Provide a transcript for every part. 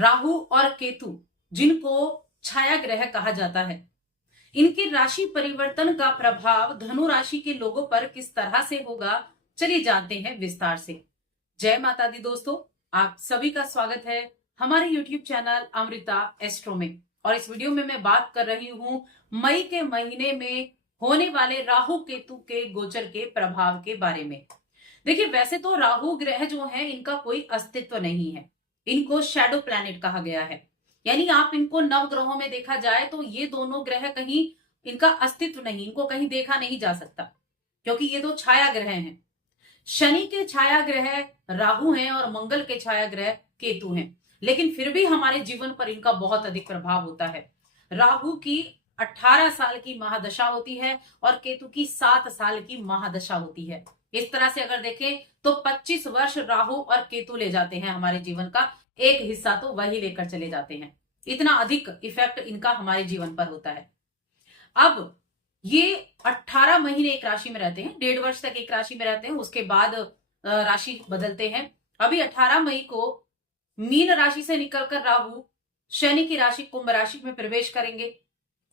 राहु और केतु, जिनको छाया ग्रह कहा जाता है, इनके राशि परिवर्तन का प्रभाव धनु राशि के लोगों पर किस तरह से होगा, चलिए जानते हैं विस्तार से। जय माता दी दोस्तों, आप सभी का स्वागत है हमारे YouTube चैनल अमृता एस्ट्रो में। और इस वीडियो में मैं बात कर रही हूं मई के महीने में होने वाले राहु केतु के गोचर के प्रभाव के बारे में। देखिए, वैसे तो राहु ग्रह जो है इनका कोई अस्तित्व नहीं है, इनको शैडो प्लैनेट कहा गया है। यानी आप इनको नव ग्रहों में देखा जाए तो ये दोनों ग्रह कहीं इनका अस्तित्व नहीं, इनको कहीं देखा नहीं जा सकता, क्योंकि ये दो छाया ग्रह हैं। शनि के छाया ग्रह राहु हैं और मंगल के छाया ग्रह केतु हैं, लेकिन फिर भी हमारे जीवन पर इनका बहुत अधिक प्रभाव होता है। राहु की 18 साल की महादशा होती है और केतु की 7 साल की महादशा होती है। इस तरह से अगर देखें तो 25 वर्ष राहु और केतु ले जाते हैं हमारे जीवन का, एक हिस्सा तो वही लेकर चले जाते हैं। इतना अधिक इफेक्ट इनका हमारे जीवन पर होता है। अब ये 18 महीने एक राशि में रहते हैं, 1.5 वर्ष तक एक राशि में रहते हैं, उसके बाद राशि बदलते हैं। अभी 18 मई को मीन राशि से निकलकर राहु शनि की राशि कुंभ राशि में प्रवेश करेंगे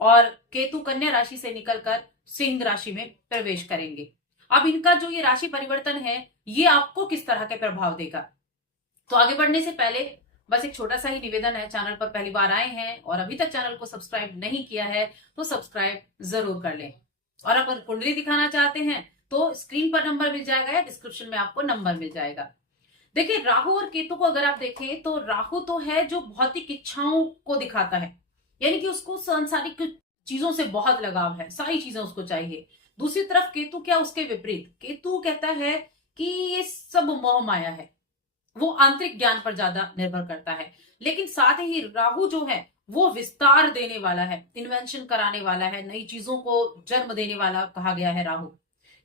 और केतु कन्या राशि से निकलकर सिंह राशि में प्रवेश करेंगे। अब इनका जो ये राशि परिवर्तन है, ये आपको किस तरह के प्रभाव देगा। तो आगे बढ़ने से पहले बस एक छोटा सा ही निवेदन है, चैनल पर पहली बार आए हैं और अभी तक चैनल को सब्सक्राइब नहीं किया है तो सब्सक्राइब जरूर कर लें। और अगर कुंडली दिखाना चाहते हैं तो स्क्रीन पर नंबर मिल जाएगा या डिस्क्रिप्शन में आपको नंबर मिल जाएगा। देखिए, राहु और केतु को अगर आप देखें तो राहु तो है जो भौतिक इच्छाओं को दिखाता है, यानी कि उसको सांसारिक चीजों से बहुत लगाव है, सारी चीजें उसको चाहिए। दूसरी तरफ केतु क्या, उसके विपरीत केतु कहता है कि ये सब मोह माया है, वो आंतरिक ज्ञान पर ज्यादा निर्भर करता है। लेकिन साथ ही राहु जो है वो विस्तार देने वाला है, इन्वेंशन कराने वाला है, नई चीजों को जन्म देने वाला कहा गया है राहु।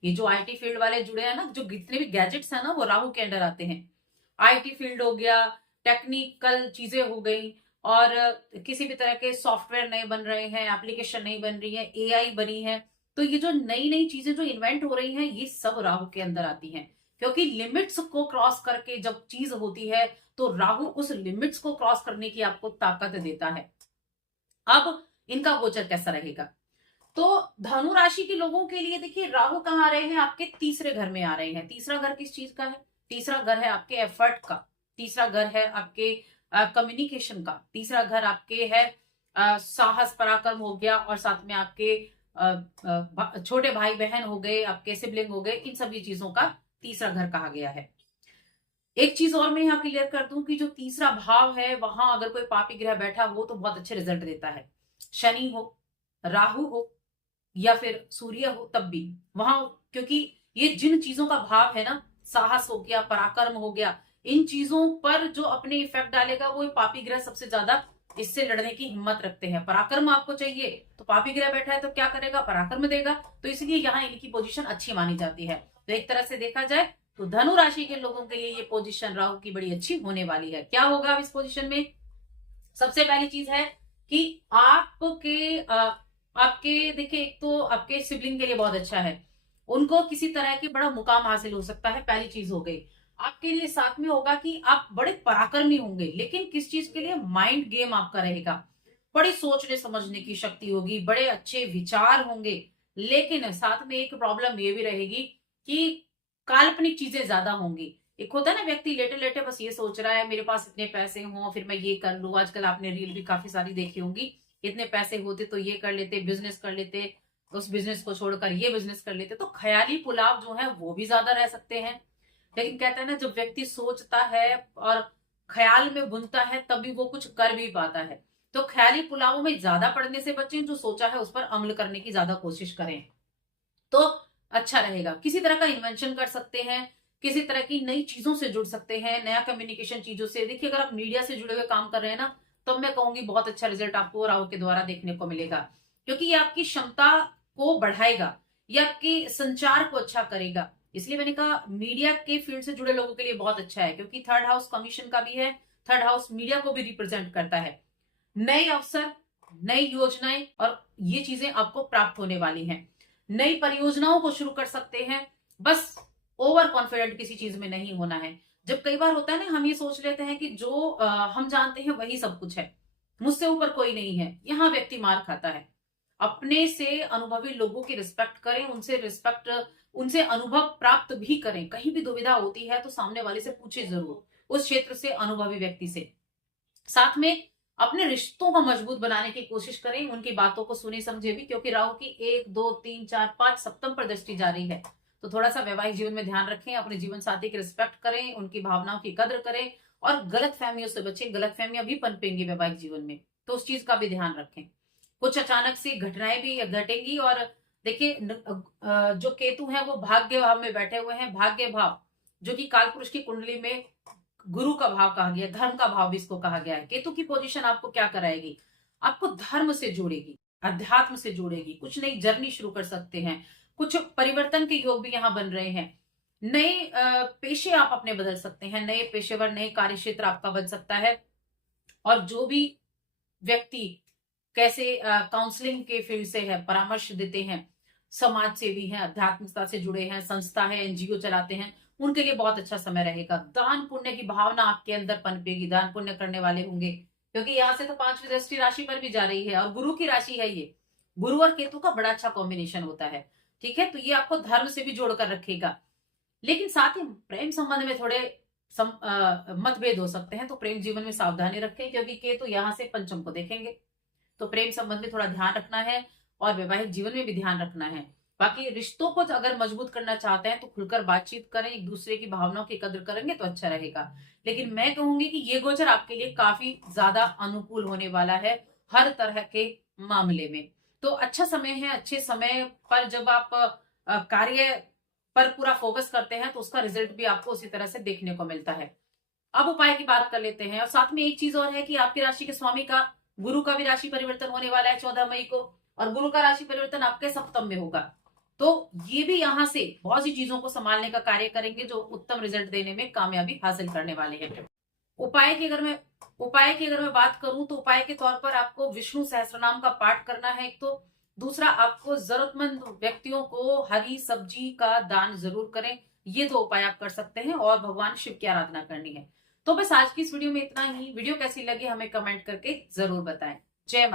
ये जो आईटी फील्ड वाले जुड़े हैं ना, जो जितने भी गैजेट्स हैं ना, वो राहु के अंडर आते हैं। आईटी फील्ड हो गया, टेक्निकल चीजें हो गई, और किसी भी तरह के सॉफ्टवेयर नए बन रहे हैं, एप्लीकेशन नई बन रही है, एआई बनी है, तो ये जो नई नई चीजें जो इन्वेंट हो रही हैं, ये सब राहु के अंदर आती हैं। क्योंकि लिमिट्स को क्रॉस करके जब चीज होती है तो राहु उस लिमिट्स को क्रॉस करने की आपको ताकत देता है। अब इनका गोचर कैसा रहेगा, तो धनु राशि के लोगों के लिए देखिए, राहु कहाँ आ रहे हैं, आपके तीसरे घर में आ रहे हैं। तीसरा घर किस चीज का है, तीसरा घर है आपके एफर्ट का, तीसरा घर है आपके कम्युनिकेशन का, तीसरा घर आपके है साहस पराक्रम हो गया, और साथ में आपके छोटे भाई बहन हो गए, आपके सिबलिंग हो गए, इन सभी चीजों का तीसरा घर कहा गया है। एक चीज और मैं यहाँ क्लियर कर दूं कि जो तीसरा भाव है वहां अगर कोई पापी ग्रह बैठा हो तो बहुत अच्छे रिजल्ट देता है। शनि हो, राहु हो या फिर सूर्य हो, तब भी वहां, क्योंकि ये जिन चीजों का भाव है ना, साहस हो गया, पराक्रम हो गया, इन चीजों पर जो अपने इफेक्ट डालेगा वो पापी ग्रह सबसे ज्यादा इससे लड़ने की हिम्मत रखते हैं। पराक्रम आपको चाहिए तो पापी ग्रह बैठा है तो क्या करेगा, पराक्रम देगा। तो इसलिए यहाँ इनकी पोजीशन अच्छी मानी जाती है। तो एक तरह से देखा जाए तो धनु राशि के लोगों के लिए ये पोजीशन राहु की बड़ी अच्छी होने वाली है। क्या होगा अब इस पोजीशन में, सबसे पहली चीज है कि आपके देखिए, एक तो आपके सिबलिंग के लिए बहुत अच्छा है, उनको किसी तरह के बड़ा मुकाम हासिल हो सकता है, पहली चीज हो गई। आपके लिए साथ में होगा कि आप बड़े पराक्रमी होंगे, लेकिन किस चीज के लिए, माइंड गेम आपका रहेगा, बड़ी सोचने समझने की शक्ति होगी, बड़े अच्छे विचार होंगे। लेकिन साथ में एक प्रॉब्लम ये भी रहेगी कि काल्पनिक चीजें ज्यादा होंगी। एक होता है ना, व्यक्ति लेटे लेटे बस ये सोच रहा है मेरे पास इतने पैसे हों फिर मैं ये कर लूं। आजकल आपने रील भी काफी सारी देखी होंगी, इतने पैसे होते तो ये कर लेते, बिजनेस कर लेते, उस बिजनेस को छोड़कर ये बिजनेस कर लेते। तो ख्याली पुलाव जो है वो भी ज्यादा रह सकते हैं। लेकिन कहते हैं ना, जब व्यक्ति सोचता है और ख्याल में बुनता है तभी वो कुछ कर भी पाता है। तो ख्याली पुलावों में ज्यादा पड़ने से बचें, जो सोचा है उस पर अमल करने की ज्यादा कोशिश करें तो अच्छा रहेगा। किसी तरह का इन्वेंशन कर सकते हैं, किसी तरह की नई चीजों से जुड़ सकते हैं, नया कम्युनिकेशन चीजों से। देखिए, अगर आप मीडिया से जुड़े हुए काम कर रहे हैं ना, तो मैं कहूंगी बहुत अच्छा रिजल्ट आपको राहु के द्वारा देखने को मिलेगा, क्योंकि ये आपकी क्षमता को बढ़ाएगा, ये आपके संचार को अच्छा करेगा। इसलिए मैंने कहा मीडिया के फील्ड से जुड़े लोगों के लिए बहुत अच्छा है, क्योंकि थर्ड हाउस कमीशन का भी है, थर्ड हाउस मीडिया को भी रिप्रेजेंट करता है। नए अवसर, नई योजनाएं और ये चीजें आपको प्राप्त होने वाली हैं। नई परियोजनाओं को शुरू कर सकते हैं, बस ओवर कॉन्फिडेंट किसी चीज में नहीं होना है। जब कई बार होता है ना, हम ये सोच लेते हैं कि जो हम जानते हैं वही सब कुछ है, मुझसे ऊपर कोई नहीं है, यहाँ व्यक्ति मार खाता है। अपने से अनुभवी लोगों की रिस्पेक्ट करें, उनसे अनुभव प्राप्त भी करें। कहीं भी दुविधा होती है तो सामने वाले से पूछे जरूर, उस क्षेत्र से अनुभवी व्यक्ति से। साथ में अपने रिश्तों को मजबूत बनाने की कोशिश करें, उनकी बातों को सुने समझे भी, क्योंकि राहु की 1 2 3 4 5 सप्तम पर दृष्टि जा रही है। तो थोड़ा सा वैवाहिक जीवन में ध्यान रखें, अपने जीवन साथी की रिस्पेक्ट करें, उनकी भावनाओं की कद्र करें और गलत फहमियों से बचें। गलत फहमियां भी पनपेंगी वैवाहिक जीवन में, तो उस चीज का भी ध्यान रखें। कुछ अचानक से घटनाएं भी घटेंगी। और देखिए, जो केतु है वो भाग्य भाव में बैठे हुए हैं। भाग्य भाव जो कि काल पुरुष की कुंडली में गुरु का भाव कहा गया, धर्म का भाव भी इसको कहा गया है। केतु की पोजीशन आपको क्या कराएगी? आपको धर्म से जोड़ेगी, अध्यात्म से जोड़ेगी, कुछ नई जर्नी शुरू कर सकते हैं। कुछ परिवर्तन के योग भी यहाँ बन रहे हैं। नए पेशे आप अपने बदल सकते हैं, नए पेशेवर, नए कार्य क्षेत्र आपका बन सकता है। और जो भी व्यक्ति कैसे काउंसलिंग के फील्ड से है, परामर्श देते हैं, समाज सेवी हैं, आध्यात्मिकता से जुड़े हैं, संस्था है, एनजीओ चलाते हैं, उनके लिए बहुत अच्छा समय रहेगा। दान पुण्य की भावना आपके अंदर पनपेगी, दान पुण्य करने वाले होंगे, क्योंकि यहाँ से तो 5वीं दृष्टि राशि पर भी जा रही है और गुरु की राशि है ये। गुरु और केतु का बड़ा अच्छा कॉम्बिनेशन होता है। ठीक है, तो ये आपको धर्म से भी जोड़कर रखेगा। लेकिन साथ ही प्रेम संबंध में थोड़े मतभेद हो सकते हैं, तो प्रेम जीवन में सावधानी रखें, क्योंकि केतु यहाँ से पंचम को देखेंगे। तो प्रेम संबंध में थोड़ा ध्यान रखना है और वैवाहिक जीवन में भी ध्यान रखना है। बाकी रिश्तों को अगर मजबूत करना चाहते हैं तो खुलकर बातचीत करें, एक दूसरे की भावनाओं की कद्र करेंगे तो अच्छा रहेगा। लेकिन मैं कहूंगी कि ये गोचर आपके लिए काफी ज्यादा अनुकूल होने वाला है हर तरह के मामले में। तो अच्छा समय है। अच्छे समय पर जब आप कार्य पर पूरा फोकस करते हैं तो उसका रिजल्ट भी आपको उसी तरह से देखने को मिलता है। अब उपाय की बात कर लेते हैं। और साथ में एक चीज और है कि आपकी राशि के स्वामी का, गुरु का भी राशि परिवर्तन होने वाला है 14 मई को, और गुरु का राशि परिवर्तन आपके सप्तम में होगा। तो ये भी यहाँ से बहुत सी चीजों को संभालने का कार्य करेंगे, जो उत्तम रिजल्ट देने में कामयाबी हासिल करने वाले हैं। उपाय की अगर मैं बात करूं तो उपाय के तौर पर आपको विष्णु सहस्त्रनाम का पाठ करना है एक तो। दूसरा, आपको जरूरतमंद व्यक्तियों को हरी सब्जी का दान जरूर करें। ये 2 उपाय आप कर सकते हैं और भगवान शिव की आराधना करनी है। तो बस आज की इस वीडियो में इतना ही। वीडियो कैसी लगी हमें कमेंट करके जरूर बताएं। जय माता।